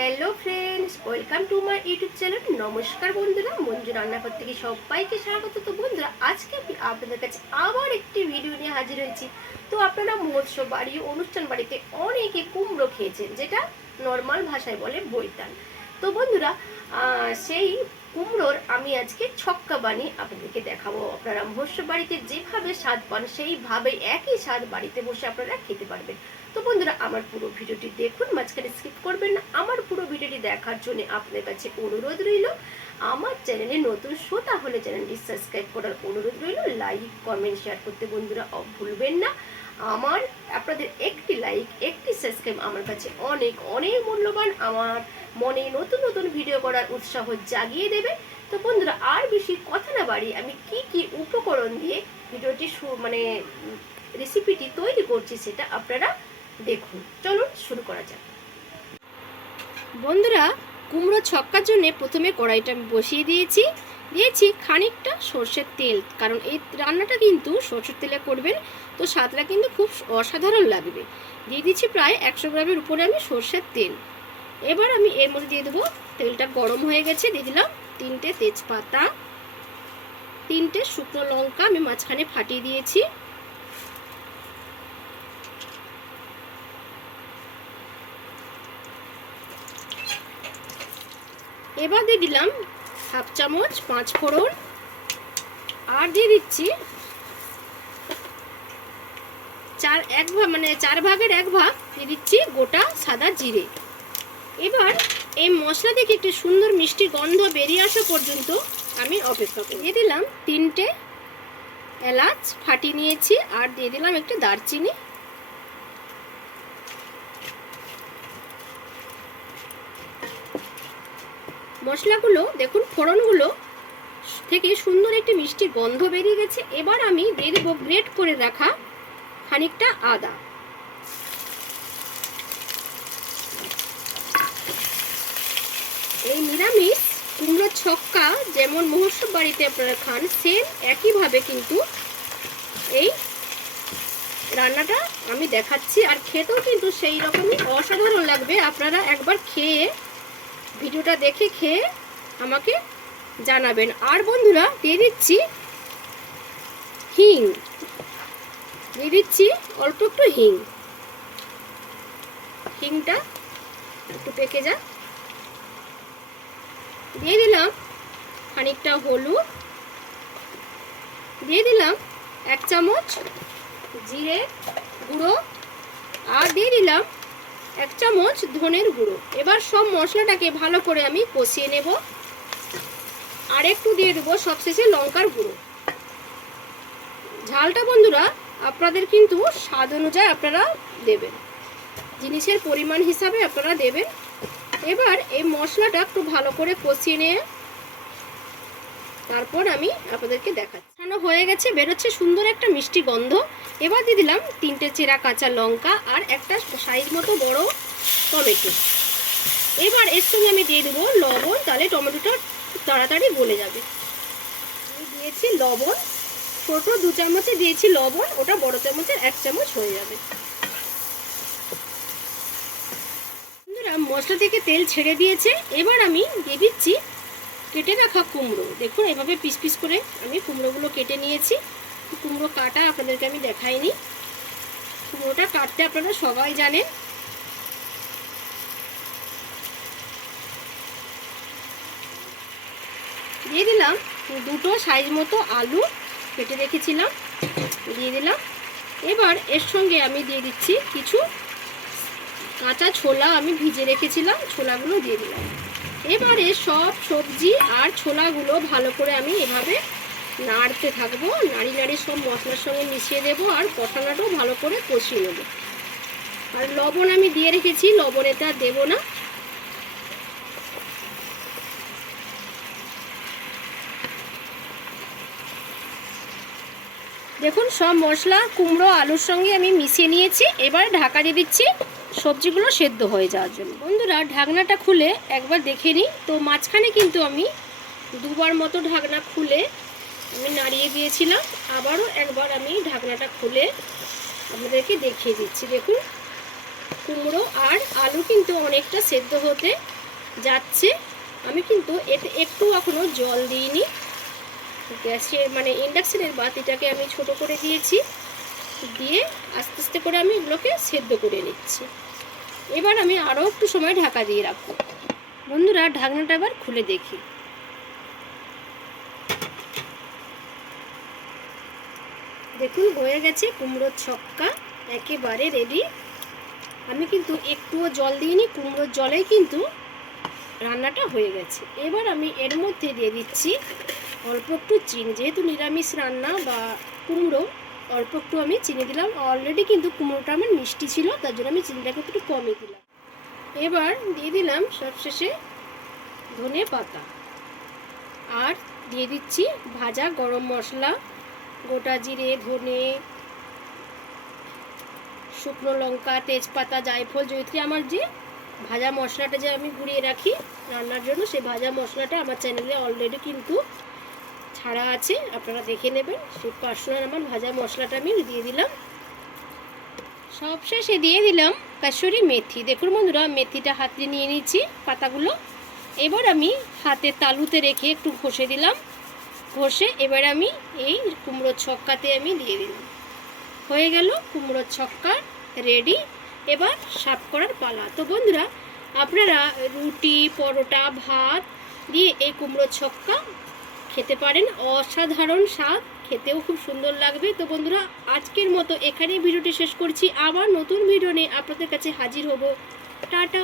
Hello friends, welcome to my YouTube channel. নমস্কার বন্ধুরা, মঞ্জু রান্নাঘর থেকে সবাইকে স্বাগত। তো বন্ধুরা, আজকে আমি আপনাদের কাছে আবার একটি ভিডিও নিয়ে হাজির হয়েছি। তো আপনারা মৎস্য বাড়ি, অনুষ্ঠান বাড়িতে অনেকে কুমড়ো খেয়েছেন, যেটা নর্মাল ভাষায় বলে বৈতাল। তো বন্ধুরা, সেই কুমড়োর আমি আজকে ছক্কা বানিয়ে আপনাদেরকে দেখাবো। আপনারা মৎস্য বাড়িতে যেভাবে স্বাদ পান, সেইভাবে একই স্বাদ বাড়িতে বসে আপনারা খেতে পারবেন। তো বন্ধুরা, আমার পুরো ভিডিওটি দেখুন, মাঝখানে স্কিপ করবেন না। আমার পুরো ভিডিওটি দেখার জন্য আপনাদের কাছে অনুরোধ রইল। আমার চ্যানেলে নতুন শ্রোতা হলে চ্যানেলটি সাবস্ক্রাইব করার অনুরোধ রইল। লাইক, কমেন্ট, শেয়ার করতে বন্ধুরা ভুলবেন না। আমার আপনাদের একটি লাইক, একটি সাবস্ক্রাইব আমার কাছে অনেক অনেক মূল্যবান। আমার মনে নতুন নতুন ভিডিও করার উৎসাহ জাগিয়ে দেবে। তো বন্ধুরা, আর বেশি কথা না বাড়িয়ে আমি কি কি উপকরণ দিয়ে ভিডিওটি রেসিপিটি তৈরি করছি সেটা আপনারা দেখুন। চলুন শুরু করা যাক। বন্ধুরা, কুমড়ো ছক্কার জন্য প্রথমে কড়াইটা আমি বসিয়ে দিয়েছি খানিকটা সর্ষের তেল, কারণ এই রান্নাটা কিন্তু সর্ষের তেলে করবেন, তো স্বাদটা কিন্তু খুব অসাধারণ লাগবে। দিয়ে দিচ্ছি প্রায় 100 গ্রামের উপরে আমি সর্ষের তেল। এবার আমি এর মধ্যে দিয়ে দেবো, তেলটা গরম হয়ে গেছে, দিয়ে দিলাম 3টে তেজপাতা, 3টে শুকনো লঙ্কা আমি মাঝখানে ফাটিয়ে দিয়েছি। এবার দিয়ে দিলাম 1/2 চামচ 5 ফোড়ন, আর দিয়ে দিচ্ছি 4 ভাগের 1 ভাগ দিয়ে দিচ্ছি গোটা সাদা জিরে। এবার এই মশলা থেকে একটু সুন্দর মিষ্টি গন্ধ বেরিয়ে আসা পর্যন্ত আমি অপেক্ষা করি। দিয়ে দিলাম 3টে এলাচ ফাটিয়ে নিয়েছি, আর দিয়ে দিলাম একটু দারচিনি। মশলাগুলো দেখুন, ফোড়নগুলো থেকে সুন্দর একটি মিষ্টি গন্ধ বেরিয়ে গেছে। এবার আমি দিয়ে দেবো গ্রেট করে রাখা খানিকটা আদা। এই নিরামিষ কুমড়ো ছক্কা যেমন মহোৎসব বাড়িতে আপনারা খান, সেম একইভাবে কিন্তু এই রান্নাটা আমি দেখাচ্ছি, আর খেতেও কিন্তু সেই রকমই অসাধারণ লাগবে। আপনারা একবার খেয়ে, ভিডিওটা দেখে খেয়ে আমাকে জানাবেন। আর বন্ধুরা, দিয়ে দিচ্ছি হিং, দিয়ে দিচ্ছি অল্প একটু হিংটা একটু পেকে যাক। দিয়ে দিলাম খানিকটা হলুদ, দিয়ে দিলাম 1 চামচ জিরে গুঁড়ো, আর দিয়ে দিলাম 1 চামচ ধনের গুঁড়ো। এবার সব মশলাটাকে ভালো করে আমি কষিয়ে নেব, আর একটু দিয়ে দেবো সবশেষে লঙ্কার গুঁড়ো। ঝালটা বন্ধুরা আপনাদের কিন্তু স্বাদ অনুযায়ী আপনারা দেবেন, জিনিসের পরিমাণ হিসাবে আপনারা দেবেন। এবার এই মশলাটা একটু ভালো করে কষিয়ে নিয়ে তারপর আমি আপনাদেরকে দেখাচ্ছি। হয়ে গেছে, বেরোচ্ছে সুন্দর একটা মিষ্টি গন্ধ। এবার দিয়ে দিলাম 3টে চেরা কাঁচা লঙ্কা, আর একটা সাইজ মতো বড় টমেটো। এবার এর সঙ্গে আমি দিয়ে দেবো লবণ, তাহলে টমেটোটা তাড়াতাড়ি গলে যাবে। আমি দিয়েছি লবণ, ছোট 2 চামচে দিয়েছি লবণ, ওটা বড় চামচের 1 চামচ হয়ে যাবে। মশলা থেকে তেল ছেড়ে দিয়েছে। এবার আমি দিয়ে দিচ্ছি কেটে রাখা কুমড়ো। দেখুন, এভাবে পিস পিস করে আমি কুমড়োগুলো কেটে নিয়েছি। কুমড়ো কাটা আপনাদেরকে আমি দেখাইনি, কুমড়োটা কাটতে আপনারা সবাই জানেন। দিয়ে দিলাম 2টো সাইজ মতো আলু কেটে রেখেছিলাম, দিয়ে দিলাম। এবার এর সঙ্গে আমি দিয়ে দিচ্ছি কিছু কাঁচা ছোলা, আমি ভিজে রেখেছিলাম, ছোলাগুলো দিয়ে দিলাম। এবারে সব সবজি আর ছোলাগুলো ভালো করে আমি এভাবে নাড়তে থাকবো, নাড়ি সব মশলার সঙ্গে মিশিয়ে দেবো, আর কষানোটাও ভালো করে কষিয়ে নেব। আর লবণ আমি দিয়ে রেখেছি, লবণ এটা দেবো না। দেখুন, সব মশলা কুমড়ো আলুর সঙ্গে আমি মিশিয়ে নিয়েছি। এবার ঢাকা দিয়ে দিচ্ছি সবজিগুলো সেদ্ধ হয়ে যাওয়ার জন্য। বন্ধুরা, ঢাকনাটা খুলে একবার দেখে নিই। তো মাঝখানে কিন্তু আমি 2বার মতো ঢাকনা খুলে আমি নাড়িয়ে দিয়েছিলাম, আবারও একবার আমি ঢাকনাটা খুলে আপনাদেরকে দেখিয়ে দিচ্ছি। দেখুন, কুমড়ো আর আলু কিন্তু অনেকটা সেদ্ধ হতে যাচ্ছে। আমি কিন্তু এতে একটু এখনও জল দিইনি। গ্যাসের মানে ইন্ডাকশানের বাতিটাকে আমি ছোট করে দিয়েছি, দিয়ে আস্তে আস্তে করে আমি এগুলোকে সেদ্ধ করে নিচ্ছি। এবার আমি আরও একটু সময় ঢাকা দিয়ে রাখবো। বন্ধুরা ঢাকনাটা এবার খুলে দেখি। দেখুন হয়ে গেছে কুমড়োর ছক্কা, একেবারে রেডি। আমি কিন্তু একটুও জল দিইনি, কুমড়োর জলেই কিন্তু রান্নাটা হয়ে গেছে। এবার আমি এর মধ্যে দিয়ে দিচ্ছি অল্প একটু চিনি, যেহেতু নিরামিষ রান্না বা কুমড়ো, অল্প একটু আমি চিনি দিলাম। অলরেডি কিন্তু কুমড়োটা আমার মিষ্টি ছিল, তার জন্য আমি চিনিটাকে একটু কমই দিলাম। এবার দিয়ে দিলাম সবশেষে ধনে পাতা, আর দিয়ে দিচ্ছি ভাজা গরম মশলা, গোটা জিরে, ধনে, শুকনো লঙ্কা, তেজপাতা, জায়ফল, জয়িত্রী। আমার যে ভাজা মশলাটা যে আমি গুঁড়িয়ে রাখি রান্নার জন্য, সেই ভাজা মশলাটা আমার চ্যানেলে অলরেডি কিন্তু ছাড়া আছে, আপনারা দেখে নেবেন। সেই পার্সোনাল আমার ভাজা মশলাটা আমি দিয়ে দিলাম। সবশেষে দিয়ে দিলাম কাসুরি মেথি। দেখুন বন্ধুরা, মেথিটা হাতে নিয়ে নিচ্ছি পাতাগুলো। এবার আমি হাতে তালুতে রেখে একটু ঘষে দিলাম। ঘষে এবার আমি এই কুমড়োর ছক্কাতে আমি দিয়ে দিলাম। হয়ে গেল কুমড়োর ছক্কা রেডি। এবার সার্ভ করার পালা। তো বন্ধুরা, আপনারা রুটি, পরোটা, ভাত দিয়ে এই কুমড়োর ছক্কা খেতে পারেন। অসাধারণ স্বাদ, খেতেও খুব সুন্দর লাগবে। তো বন্ধুরা, আজকের মতো এখানেই ভিডিওটি শেষ করছি। আবার নতুন ভিডিও নিয়ে আপনাদের কাছে হাজির হব। টাটা।